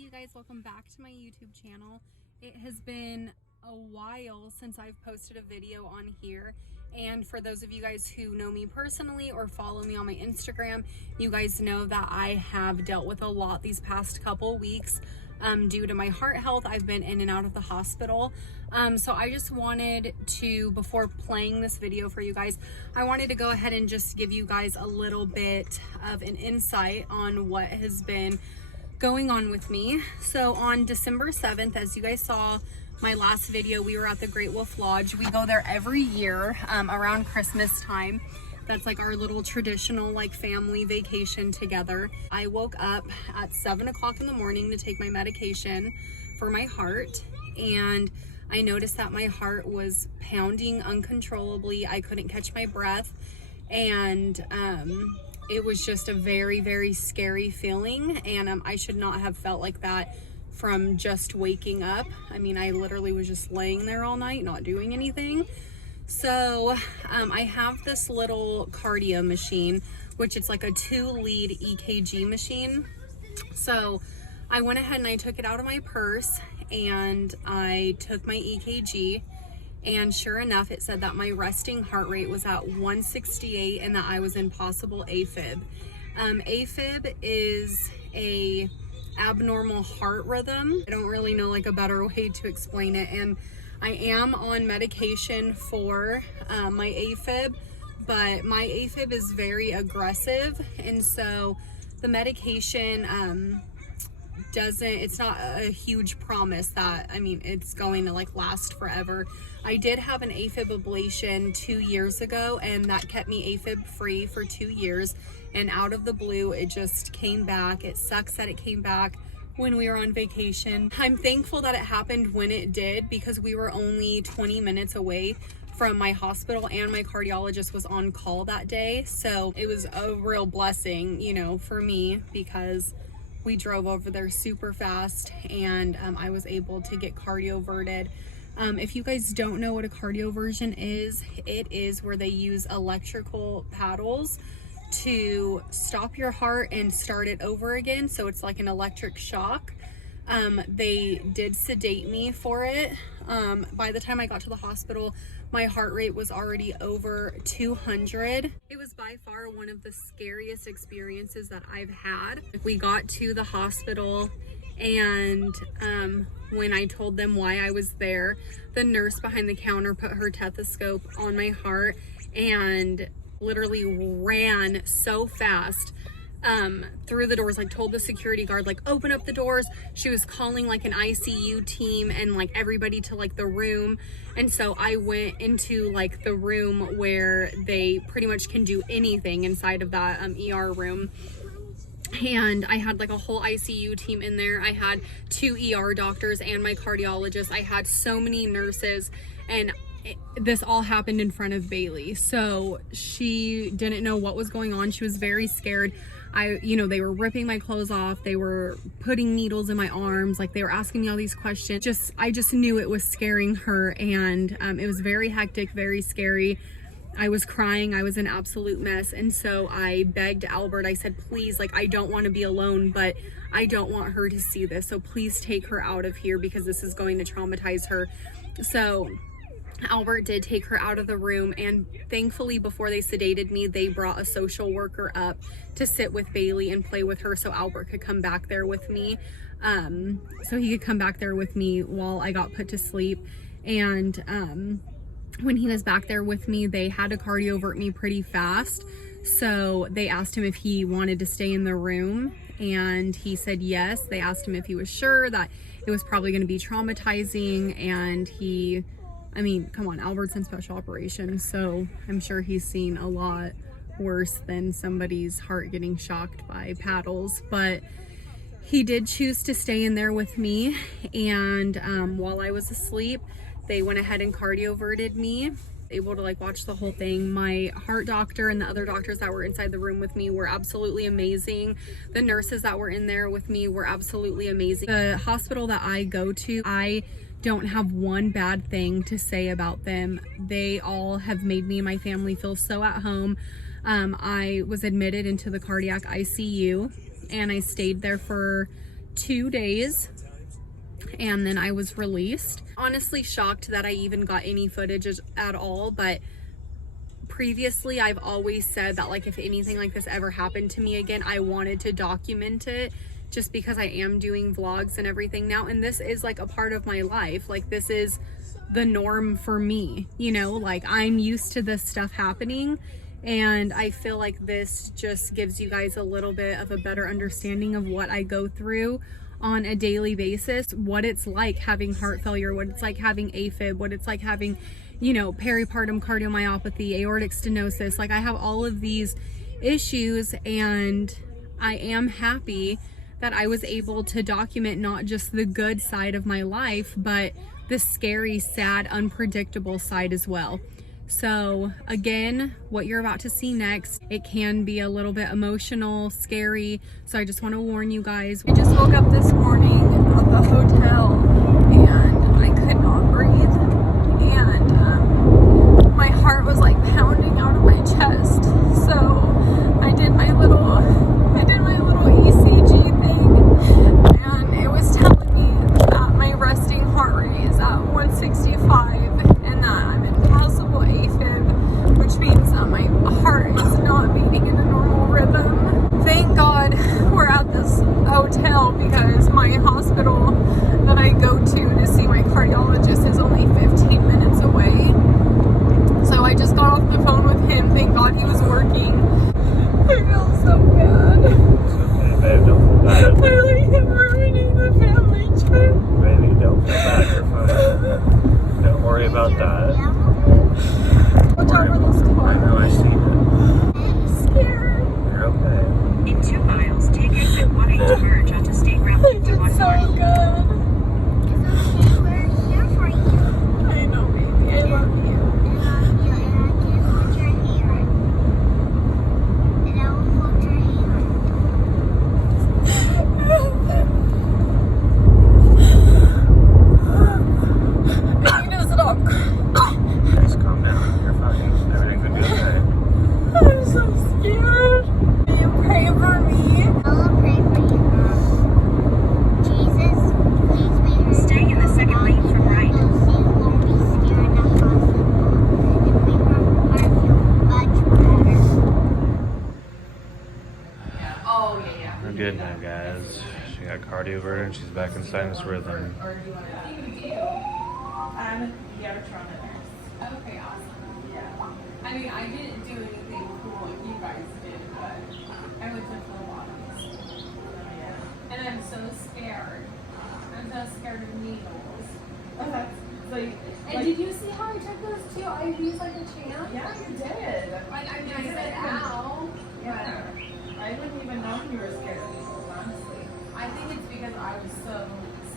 you guys, welcome back to my YouTube channel. It has been a while since I've posted a video on here, and for those of you guys who know me personally or follow me on my Instagram, you guys know that I have dealt with a lot these past couple weeks due to my heart health. I've been in and out of the hospital. So I just wanted to, before playing this video for you guys, I wanted to go ahead and just give you guys a little bit of an insight on what has been going on with me. So on December 7th, as you guys saw my last video, we were at the Great Wolf Lodge. We go there every year around Christmas time. That's like our little traditional like family vacation together. I woke up at 7 o'clock in the morning to take my medication for my heart, and I noticed that my heart was pounding uncontrollably. I couldn't catch my breath, and it was just a very, very scary feeling, and I should not have felt like that from just waking up. I mean, I literally was just laying there all night, not doing anything. So I have this little cardio machine, which it's like a 2-lead EKG machine. So I went ahead and I took it out of my purse and I took my EKG, and sure enough, it said that my resting heart rate was at 168 and that I was in possible AFib. AFib is a abnormal heart rhythm. I don't really know like a better way to explain it, and I am on medication for my AFib, but my AFib is very aggressive, and so the medication it's not a huge promise that, I mean, it's going to like last forever. I did have an AFib ablation 2 years ago, and that kept me AFib free for 2 years, and out of the blue it just came back. It sucks that it came back when we were on vacation. I'm thankful that it happened when it did, because we were only 20 minutes away from my hospital and my cardiologist was on call that day. So it was a real blessing, you know, for me, because we drove over there super fast, and I was able to get cardioverted. If you guys don't know what a cardioversion is, it is where they use electrical paddles to stop your heart and start it over again. So it's like an electric shock. They did sedate me for it. By the time I got to the hospital, my heart rate was already over 200. It was by far one of the scariest experiences that I've had. We got to the hospital, and when I told them why I was there, the nurse behind the counter put her stethoscope on my heart and literally ran so fast through the doors, like told the security guard like open up the doors. She was calling like an ICU team and like everybody to like the room, and so I went into like the room where they pretty much can do anything inside of that ER room, and I had like a whole ICU team in there. I had 2 ER doctors and my cardiologist. I had so many nurses, and this all happened in front of Bailey. So she didn't know what was going on. She was very scared. They were ripping my clothes off. They were putting needles in my arms. Like, they were asking me all these questions. I just knew it was scaring her, and it was very hectic, very scary. I was crying. I was an absolute mess. And so I begged Albert. I said, please, like, I don't want to be alone, but I don't want her to see this. So please take her out of here, because this is going to traumatize her. So Albert did take her out of the room, and thankfully before they sedated me, they brought a social worker up to sit with Bailey and play with her so Albert could come back there with me. So he could come back there with me while I got put to sleep. And when he was back there with me, they had to cardiovert me pretty fast. So they asked him if he wanted to stay in the room, and he said yes. They asked him if he was sure that it was probably going to be traumatizing, and I mean, come on, Albert's in special operations, so I'm sure he's seen a lot worse than somebody's heart getting shocked by paddles. But he did choose to stay in there with me, and while I was asleep, they went ahead and cardioverted me. Able to like watch the whole thing. My heart doctor and the other doctors that were inside the room with me were absolutely amazing. The nurses that were in there with me were absolutely amazing. The hospital that I go to, I don't have one bad thing to say about them. They all have made me and my family feel so at home. I was admitted into the cardiac ICU, and I stayed there for 2 days and then I was released. Honestly shocked that I even got any footage at all, but previously I've always said that like if anything like this ever happened to me again, I wanted to document it just because I am doing vlogs and everything now, and this is like a part of my life. Like this is the norm for me, you know, like I'm used to this stuff happening, and I feel like this just gives you guys a little bit of a better understanding of what I go through on a daily basis, what it's like having heart failure, what it's like having AFib, what it's like having, you know, peripartum cardiomyopathy, aortic stenosis. Like I have all of these issues, and I am happy that I was able to document not just the good side of my life, but the scary, sad, unpredictable side as well. So again, what you're about to see next, it can be a little bit emotional, scary. So I just want to warn you guys. I just woke up this morning at the hotel and I could not breathe. And my heart was like pounding out of my chest. So I did my little ECG thing, and it was telling me that my resting heart rate is at 165 and that I'm in possible AFib, which means that my heart is not beating in a normal rhythm. Thank God we're at this hotel because my hospital that I go to see my cardiologist is only 15 minutes away. So I just got off the phone with him. Thank God he was working. I feel so bad. Babe, don't feel bad. I like him ruining the family trip. Baby, don't feel bad. You're fine. Don't worry about that. Watch out for this I car. know, I see it. I'm scared. You're okay. In 2 miles, take exit 1A to merge onto State Route I did 51 so North. good. We're here for you. I know, baby. I love you. And I can hold your hand. And I will hold your hand. He does it all. Just calm down. You're fine. Everything's gonna be okay. I'm so scared. Will you pray for me? I will pray for you, Mom. Jesus, please be her. Stay in the second lane from right. So she won't be scared in the hospital. And make her heart feel much better. Oh, yeah. We're good now, guys. She got cardioversion. She's back in sinus rhythm. The electronic nurse. Okay, awesome. Yeah. I mean, I didn't do anything cool like you guys did, but I went to Philippians. And I'm so scared. I'm so scared of needles. And did you see how I took those 2 IVs like a champ? Yeah, you did. Like, I mean, I said, ow. Yeah. I wouldn't even know you were scared of needles, honestly. I think it's because I was so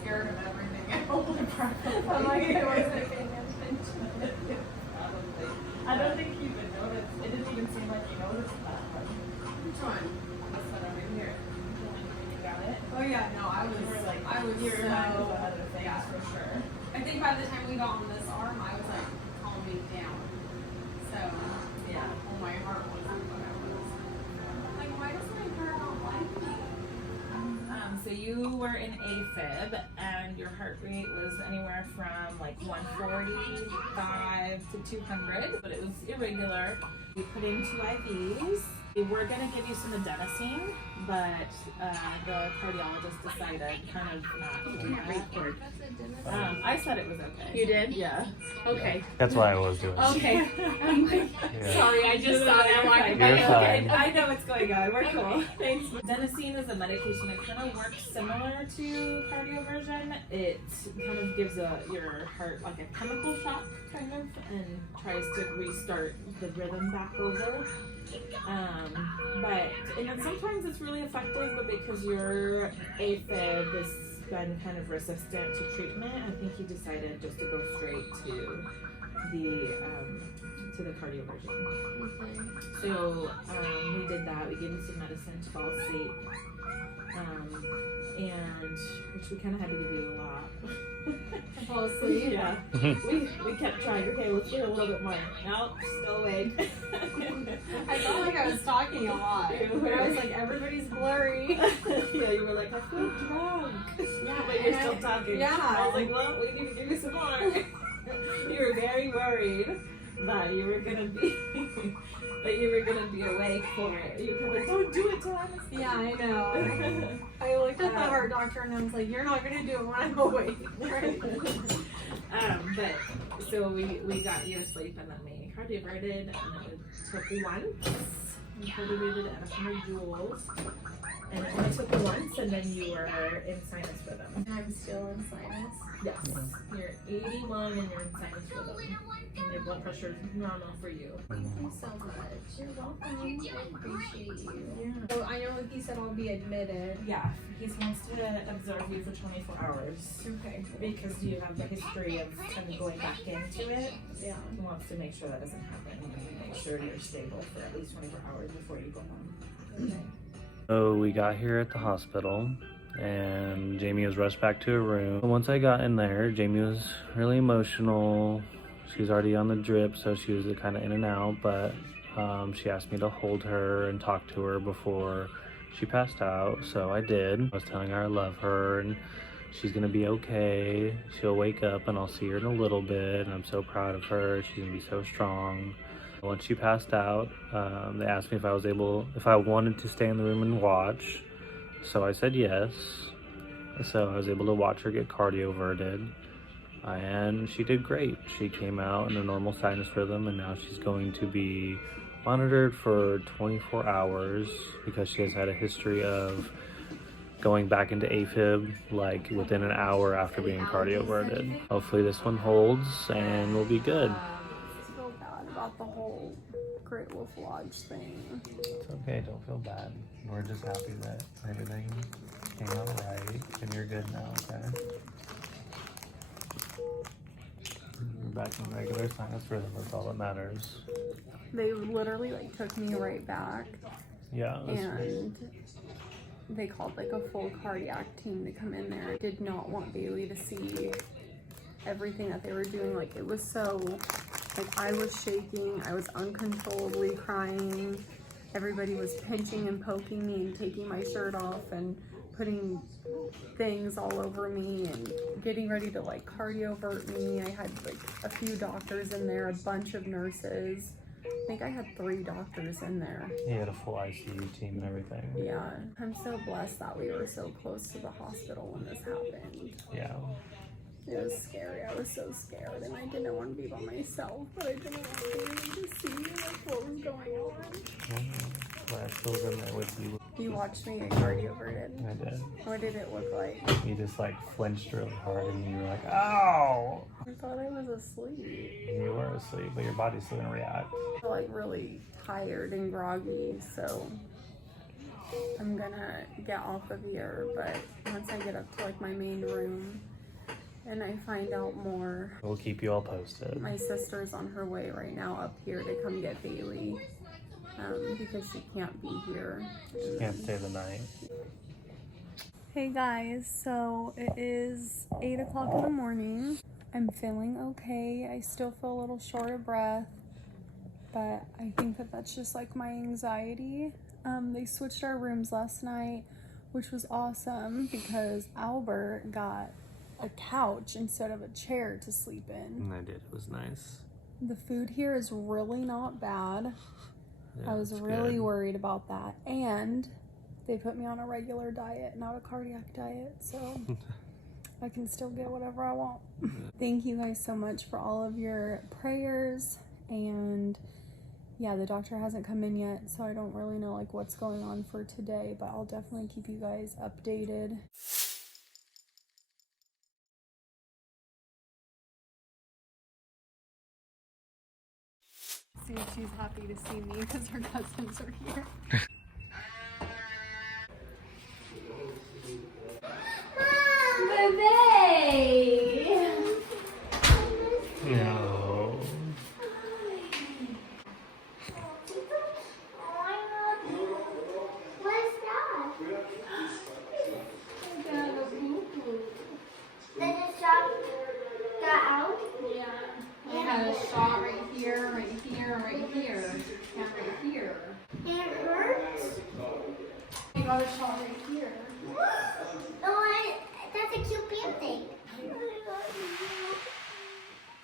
scared of everything else. I'm like, I wasn't paying attention. Probably. I don't think you even noticed. It didn't even seem like you noticed that one. Which one? This one over here. The one when you got it. Oh yeah, no, I was You were like, I was your mind was so, on other things yeah. for sure. I think by the time we got on this arm, I was like calming down. So, Yeah. well, my heart wasn't what I was. Like, why does my heart not like me? So you were in AFib and your heart rate was anywhere from like 145 to 200, but it was irregular. We put in 2 IVs. We were gonna give you some adenosine, but the cardiologist decided kind of not to do that. I said it was okay. You did? Yeah. Okay. That's why I was doing it. Okay. I'm like, Yeah. sorry, I just thought You're I'm like, fine. You're Okay, fine. I know what's going on. We're cool. Thanks. Adenosine is a medication that kind of works similar to cardioversion. It kind of gives your heart like a chemical shock, kind of, and tries to restart the rhythm back over. And then sometimes it's really effective, but because your AFib has been kind of resistant to treatment, I think he decided just to go straight to the cardioversion. So we did that. We gave him some medicine to fall asleep. And which we kind of had to do a lot. Fall asleep. Yeah. we kept trying. Okay, let's get a little bit more. Nope, still awake. I felt like I was talking a lot. But I was like, everybody's blurry. Yeah, you were like, I feel drunk. Yeah, But you're still talking. Yeah. I was like, well, we need to give you some more. You were very worried that you were gonna be awake for it. You were like, don't do it, Thomas. Yeah, I know. I looked at the heart doctor and I was like, you're not gonna do it when I'm awake. Right? But so we got you asleep and then we cardioverted and it took once. We cardioverted at 100 joules. And it only took once and then you were in sinus rhythm. And I'm still in sinus. Yes. You're 81 and you're in sinus rhythm. And your blood pressure is normal for you. Thank you so much. You're welcome. I appreciate you. Yeah. So I know he said I'll be admitted. Yeah, he wants to observe you for 24 hours. Okay. Because you have the history of kind of going back into it. Yeah. He wants to make sure that doesn't happen and make sure you're stable for at least 24 hours before you go home. Okay. So we got here at the hospital and Jamie was rushed back to her room. Once I got in there, Jamie was really emotional. She was already on the drip, so she was kind of in and out, but she asked me to hold her and talk to her before she passed out, so I did. I was telling her I love her and she's gonna be okay. She'll wake up and I'll see her in a little bit, and I'm so proud of her. She's gonna be so strong. Once she passed out, they asked me if I wanted to stay in the room and watch. So I said yes. So I was able to watch her get cardioverted. And she did great. She came out in a normal sinus rhythm, and now she's going to be monitored for 24 hours because she has had a history of going back into AFib like within an hour after being cardioverted. Hopefully this one holds and we'll be good. I feel bad about the whole Great Wolf Lodge thing. It's okay, don't feel bad. We're just happy that everything came out right and you're good now, okay? You're back in regular sinus rhythm, that's all that matters. They literally like took me right back Yeah. and they called like a full cardiac team to come in there. I did not want Bailey to see everything that they were doing. Like it was so, like I was shaking, I was uncontrollably crying. Everybody was pinching and poking me and taking my shirt off and putting things all over me and getting ready to like cardiovert me. I had like a few doctors in there, a bunch of nurses. I think I had 3 doctors in there. He had a full ICU team and everything. Yeah, I'm so blessed that we were so close to the hospital when this happened. Yeah. It was scary. I was so scared and I didn't want to be by myself, but I didn't want Bailey to see like what was going on. But I still was in there with you. You watched me get cardioverted. I did. What did it look like? You just like flinched really hard and you were like, ow! I thought I was asleep. You were asleep, but your body's still gonna react. I feel like really tired and groggy, so I'm gonna get off of here. But once I get up to like my main room and I find out more, We'll keep you all posted. my sister's on her way right now up here to come get Bailey because she can't be here. Can't stay the night. Hey guys, so it is 8 o'clock in the morning. I'm feeling okay. I still feel a little short of breath, but I think that that's just like my anxiety. They switched our rooms last night, which was awesome because Albert got a couch instead of a chair to sleep in. And I did. It was nice. The food here is really not bad. Yeah, I was it's really good. worried about that. And they put me on a regular diet, not a cardiac diet, so I can still get whatever I want. Thank you guys so much for all of your prayers. And yeah, the doctor hasn't come in yet, so I don't really know like what's going on for today, but I'll definitely keep you guys updated. See if she's happy to see me because her cousins are here. No. got a shawl right here. Oh, that's a cute bear thing.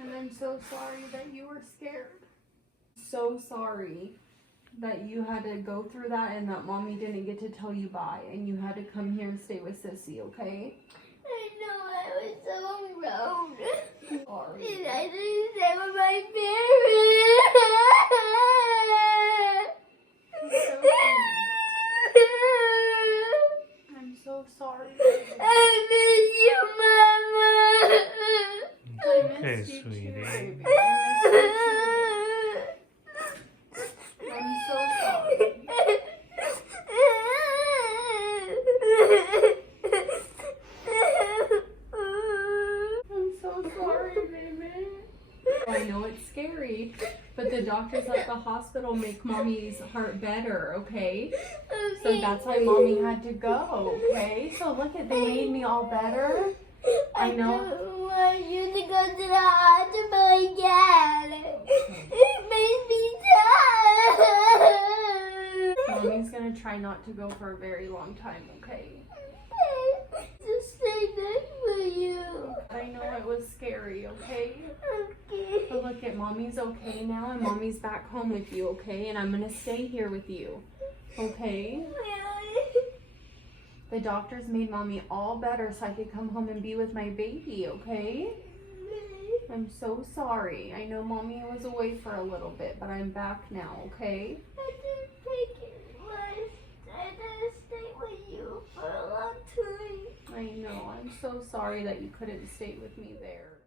And I'm so sorry that you were scared. So sorry that you had to go through that and that mommy didn't get to tell you bye and you had to come here and stay with Sissy, okay? I know, I was so wrong. Sorry. And I didn't stay with my parents. I'm so sorry. I miss you, Mama. I Okay, missed you sweetie. too, baby. I missed you too. I'm so sorry. I'm so sorry, baby. I know it's scary, but the doctors at the hospital make mommy's heart better, okay? So that's why mommy had to go, okay? So look at, they made me all better. I know. don't want you to go to the hospital again. It made me sad. Mommy's gonna try not to go for a very long time, okay? Just stay next for you. I know it was scary, okay? Okay. But look at mommy's okay now and mommy's back home with you, okay? And I'm gonna stay here with you, okay? The doctors made mommy all better so I could come home and be with my baby, okay? I'm so sorry. I know mommy was away for a little bit, but I'm back now, okay? I didn't take it much. I didn't stay with you for a long time. I know. I'm so sorry that you couldn't stay with me there.